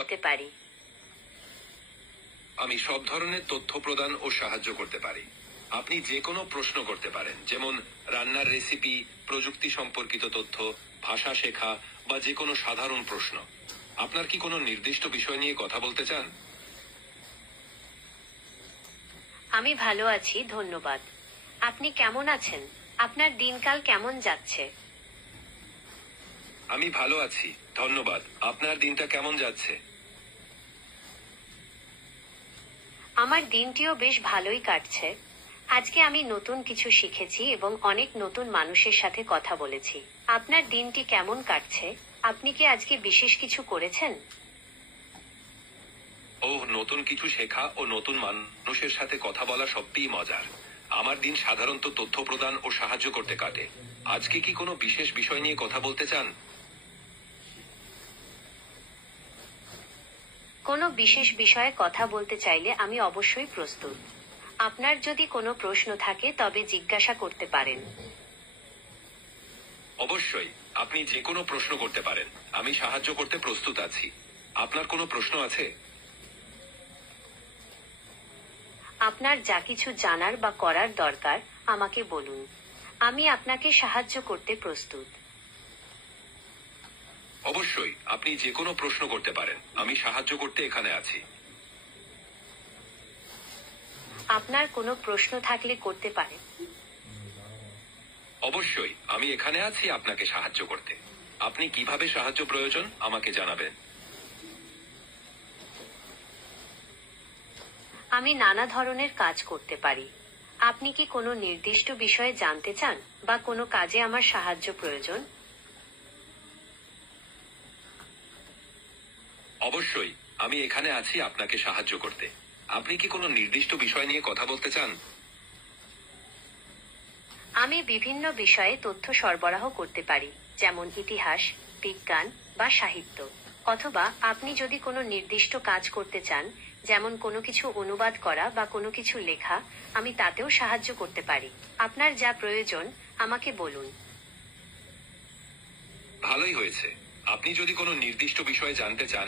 করতে পারি? আমি সব ধরনের তথ্য প্রদান ও সাহায্য করতে পারি। আপনি যে কোনো প্রশ্ন করতে পারেন, যেমন রান্নার রেসিপি, প্রযুক্তি সম্পর্কিত তথ্য, ভাষা শেখা বা যে কোনো সাধারণ প্রশ্ন। আপনার কি কোনো নির্দিষ্ট বিষয় নিয়ে কথা বলতে চান? আমি ভালো আছি, ধন্যবাদ। আপনি কেমন আছেন? আপনার দিনকাল কেমন যাচ্ছে? আমি ভালো আছি, ধন্যবাদ। আপনার দিনটা কেমন যাচ্ছে? আমার দিনটিও বেশ ভালোই কাটছে। আজকে আমি নতুন কিছু শিখেছি এবং অনেক নতুন মানুষের সাথে কথা বলেছি। আপনার দিনটি কেমন কাটছে? আপনি কি আজকে বিশেষ কিছু করেছেন? নতুন কিছু শেখা ও নতুন মানুষের সাথে কথা বলা সত্যিই মজার। আমার দিন সাধারণত তথ্য প্রদান ও সাহায্য করতে কাটে। আজকে কি কোনো বিশেষ বিষয় নিয়ে কথা বলতে চান? কোনো বিশেষ বিষয়ে কথা বলতে চাইলে আমি অবশ্যই প্রস্তুত। আপনার যদি কোনো প্রশ্ন থাকে তবে জিজ্ঞাসা করতে পারেন। অবশ্যই, আপনি যে কোনো প্রশ্ন করতে পারেন। আমি সাহায্য করতে প্রস্তুত আছি। আপনার কোনো প্রশ্ন আছে? আপনার যা কিছু জানার বা করার দরকার আমাকে বলুন। আমি আপনাকে সাহায্য করতে প্রস্তুত। অবশ্যই, আপনি যে কোনো প্রশ্ন করতে পারেন। আমি সাহায্য করতে এখানে আছি। আপনার কোনো প্রশ্ন থাকলে করতে পারেন। অবশ্যই, আমি এখানে আছি আপনাকে সাহায্য করতে। আপনি কিভাবে সাহায্য প্রয়োজন আমাকে জানাবেন। আমি নানা ধরনের কাজ করতে পারি। আপনি কি কোনো নির্দিষ্ট বিষয়ে জানতে চান বা কোনো কাজে আমার সাহায্য প্রয়োজন? অবশ্যই, আমি এখানে আছি আপনাকে সাহায্য করতে। আপনি কি কোনো নির্দিষ্ট বিষয় নিয়ে কথা বলতে চান? আমি বিভিন্ন বিষয়ে তথ্য সরবরাহ করতে পারি, যেমন ইতিহাস, বিজ্ঞান বা সাহিত্য। অথবা আপনি যদি কোনো নির্দিষ্ট কাজ করতে চান, যেমন কোনো কিছু অনুবাদ করা বা কোনো কিছু লেখা, আমি তাতেও সাহায্য করতে পারি। আপনার যা প্রয়োজন আমাকে বলুন। ভালোই হয়েছে। আপনি যদি কোনো নির্দিষ্ট বিষয়ে জানতে চান,